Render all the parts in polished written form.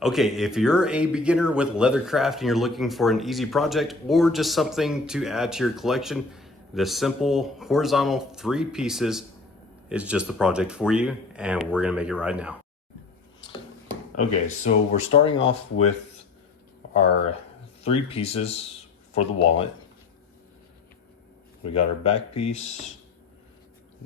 Okay, if you're a beginner with leathercraft and you're looking for an easy project or just something to add to your collection, the simple horizontal 3 pieces is just the project for you, and we're gonna make it right now. Okay, so we're starting off with our 3 pieces for the wallet. We got our back piece,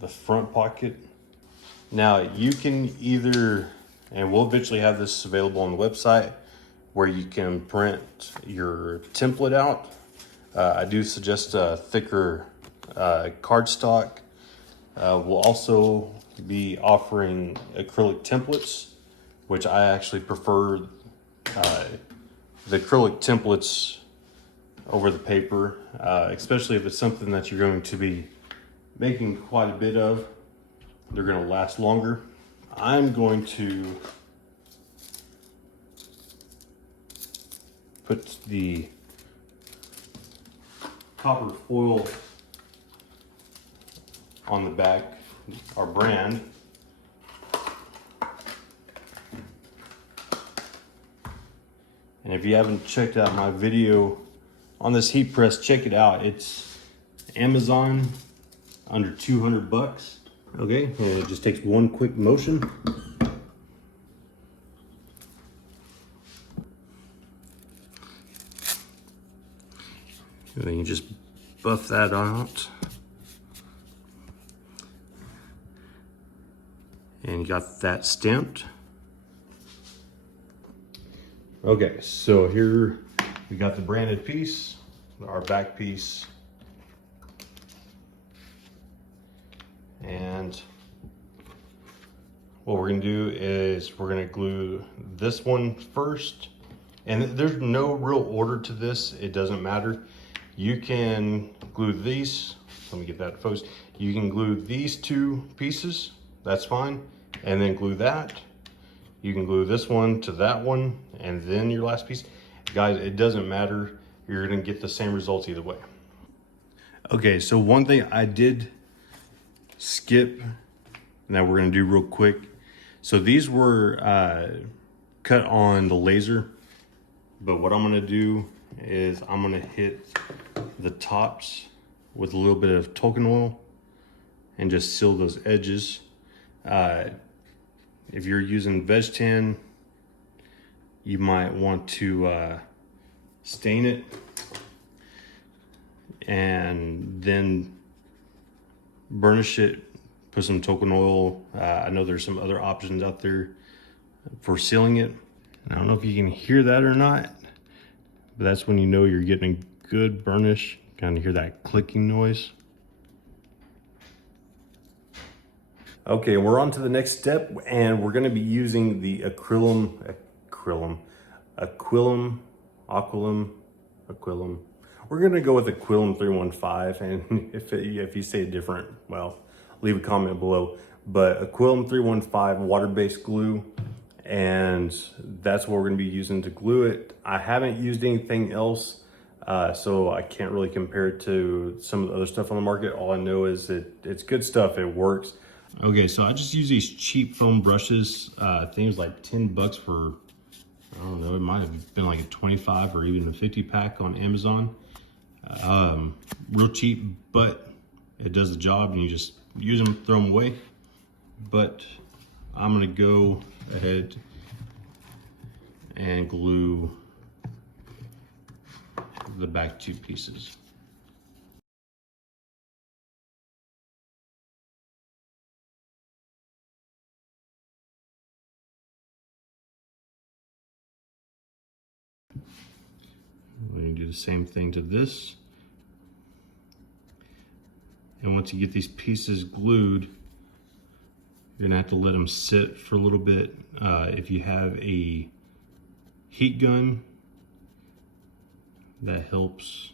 the front pocket. Now you can either, and we'll eventually have this available on the website, where you can print your template out. I do suggest a thicker cardstock. We'll also be offering acrylic templates, which I actually prefer the acrylic templates over the paper, especially if it's something that you're going to be making quite a bit of. They're going to last longer. I'm going to put the copper foil on the back, our brand. And if you haven't checked out my video on this heat press, check it out. It's Amazon, under 200 bucks. Okay, well, it just takes one quick motion. And then you just buff that out. And you got that stamped. Okay, so here we got the branded piece, our back piece. And what we're gonna do is we're gonna glue this one first. And there's no real order to this, it doesn't matter. You can glue these, let me get that focused. You can glue these 2 pieces, that's fine. And then glue that. You can glue this one to that one, and then your last piece. Guys, it doesn't matter. You're gonna get the same results either way. Okay, so one thing I did skip, now we're gonna do real quick. So these were cut on the laser, but what I'm gonna do is I'm gonna hit the tops with a little bit of token oil and just seal those edges. If you're using veg tan, you might want to stain it and then burnish it, put some token oil. I know there's some other options out there for sealing it. And I don't know if you can hear that or not, but that's when you know you're getting a good burnish. Kind of hear that clicking noise. Okay, we're on to the next step, and we're gonna be using the Aquilum. We're gonna go with Aquilum 315, and if you say it different, well, leave a comment below. But Aquilum 315 water-based glue, and that's what we're gonna be using to glue it. I haven't used anything else, so I can't really compare it to some of the other stuff on the market. All I know is it's good stuff, it works. Okay, so I just use these cheap foam brushes. I think it was like 10 bucks for, I don't know, it might have been like a 25 or even a 50 pack on Amazon. Real cheap, but it does the job, and you just use them, throw them away. But I'm gonna go ahead and glue the back 2 pieces. We're gonna do the same thing to this. And once you get these pieces glued, you're gonna have to let them sit for a little bit. If you have a heat gun, that helps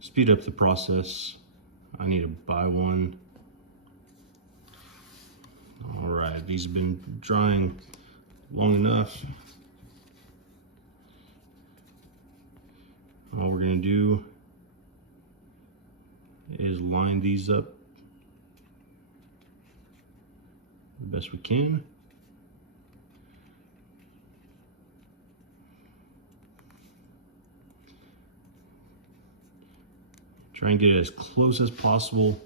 speed up the process. I need to buy one. All right, these have been drying long enough. All we're gonna do is line these up the best we can. Try and get it as close as possible.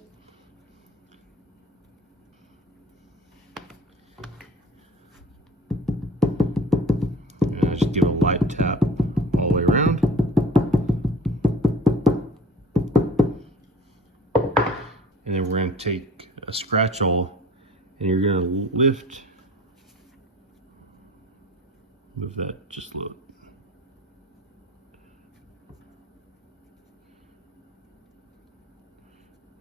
And just give a light tap all the way around. And then we're going to take a scratch awl and you're going to lift. Move that just a little.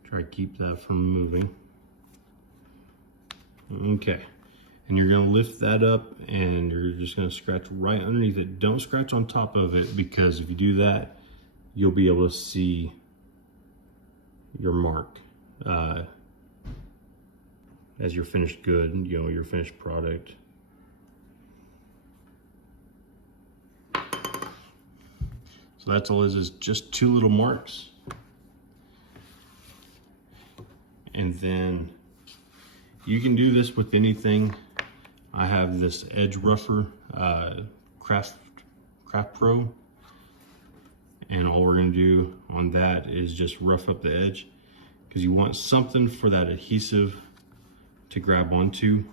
Try to keep that from moving. Okay, and you're gonna lift that up and you're just gonna scratch right underneath it. Don't scratch on top of it, because if you do that, you'll be able to see your mark as your finished good, you know, your finished product. So that's all it is just 2 little marks. And then you can do this with anything. I have this edge rougher, Craft Pro. And all we're gonna do on that is just rough up the edge, because you want something for that adhesive to grab onto.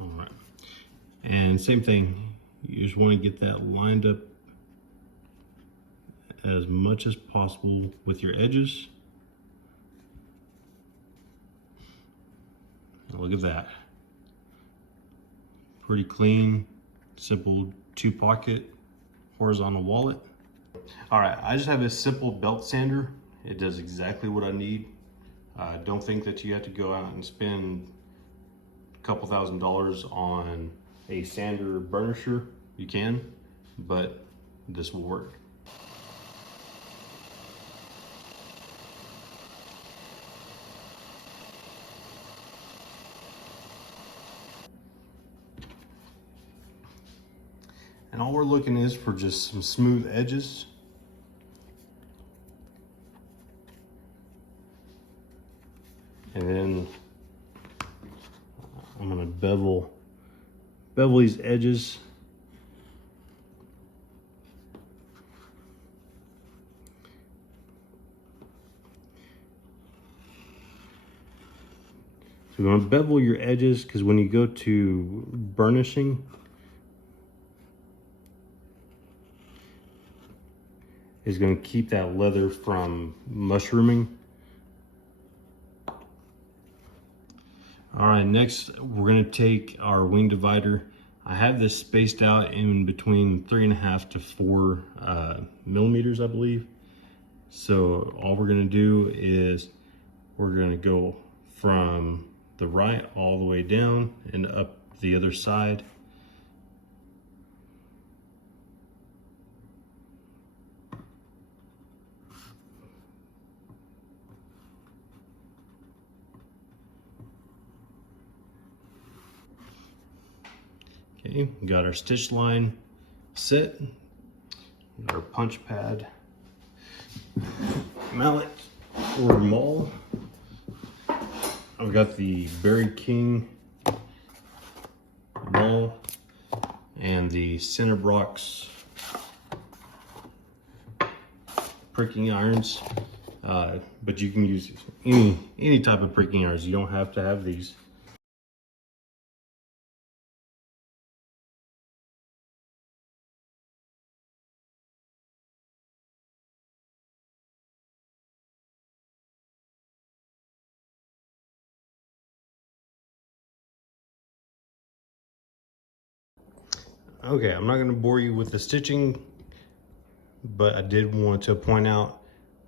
All right, and same thing, you just want to get that lined up as much as possible with your edges. Look at that, pretty clean, simple 2-pocket horizontal wallet. All right, I just have this simple belt sander. It does exactly what I need. Don't think that you have to go out and spend a couple $1,000s on a sander burnisher. You can, but this will work. And all we're looking is for just some smooth edges. And then I'm gonna bevel these edges. So you're gonna bevel your edges, because when you go to burnishing, is going to keep that leather from mushrooming. All right, next we're going to take our wing divider. I have this spaced out in between 3.5 to 4 millimeters, I believe. So all we're going to do is we're going to go from the right all the way down and up the other side. Okay, we got our stitch line set, our punch pad, mallet or maul. I've got the Berry King maul and the Centerbrox pricking irons, but you can use any type of pricking irons. You don't have to have these. Okay, I'm not going to bore you with the stitching, but I did want to point out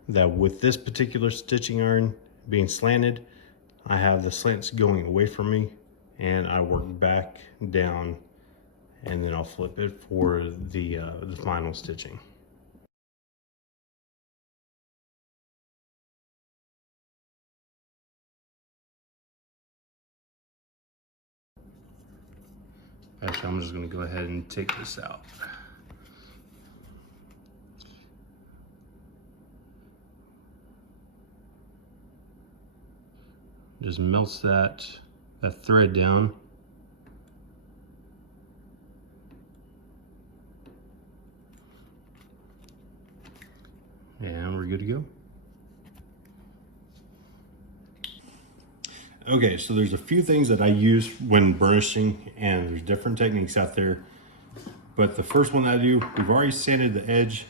that with this particular stitching iron being slanted, I have the slants going away from me, and I work back down, and then I'll flip it for the final stitching. Actually, I'm just going to go ahead and take this out. Just melts that thread down. And we're good to go. Okay, so there's a few things that I use when burnishing, and there's different techniques out there. But the first one that I do, we've already sanded the edge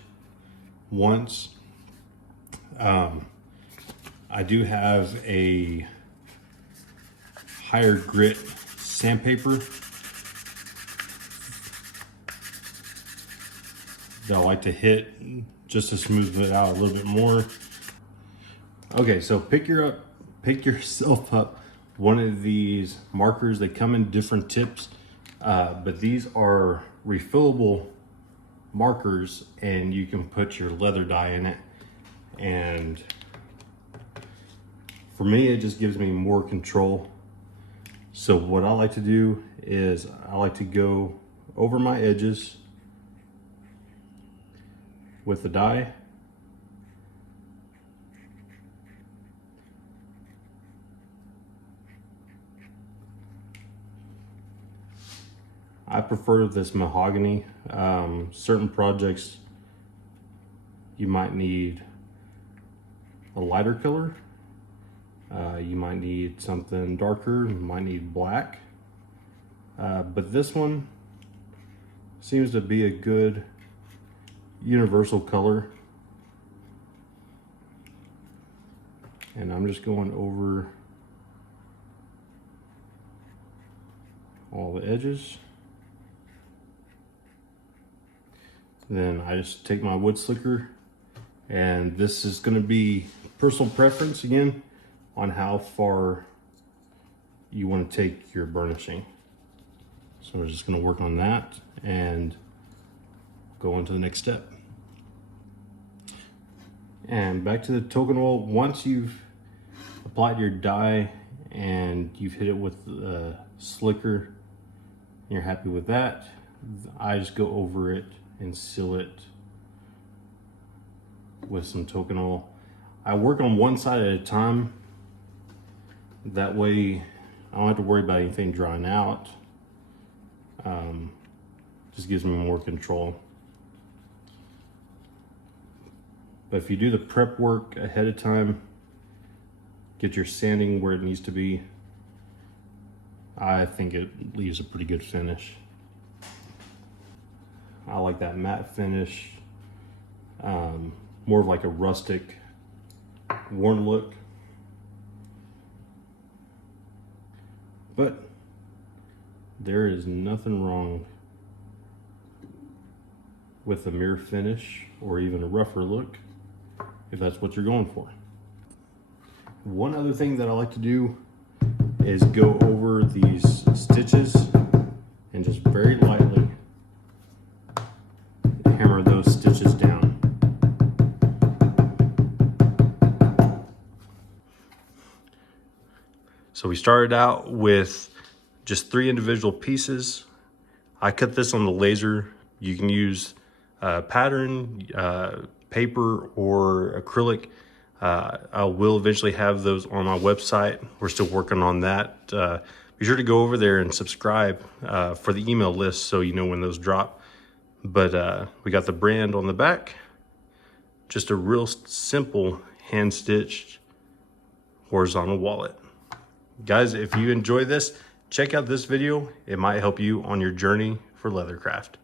once. I do have a higher grit sandpaper that I like to hit just to smooth it out a little bit more. Okay, so pick yourself up one of these markers. They come in different tips, but these are refillable markers, and you can put your leather dye in it. And for me, it just gives me more control. So what I like to do is I like to go over my edges with the dye. I prefer this mahogany. Certain projects you might need a lighter color. You might need something darker, you might need black. But this one seems to be a good universal color. And I'm just going over all the edges. Then I just take my wood slicker, and this is going to be personal preference again on how far you want to take your burnishing. So we're just going to work on that and go on to the next step. And back to the token oil. Once you've applied your dye and you've hit it with the slicker and you're happy with that, I just go over it and seal it with some token oil. I work on one side at a time. That way I don't have to worry about anything drying out. Just gives me more control. But if you do the prep work ahead of time, get your sanding where it needs to be, I think it leaves a pretty good finish. I like that matte finish, more of like a rustic, worn look. But there is nothing wrong with a mirror finish or even a rougher look if that's what you're going for. One other thing that I like to do is go over these stitches and just very lightly hammer those stitches down. So we started out with just 3 individual pieces. I cut this on the laser. You can use pattern, paper, or acrylic. I will eventually have those on my website. We're still working on that. Be sure to go over there and subscribe for the email list so you know when those drop. But we got the brand on the back. Just a real simple hand-stitched horizontal wallet. Guys, if you enjoy this, check out this video. It might help you on your journey for leathercraft.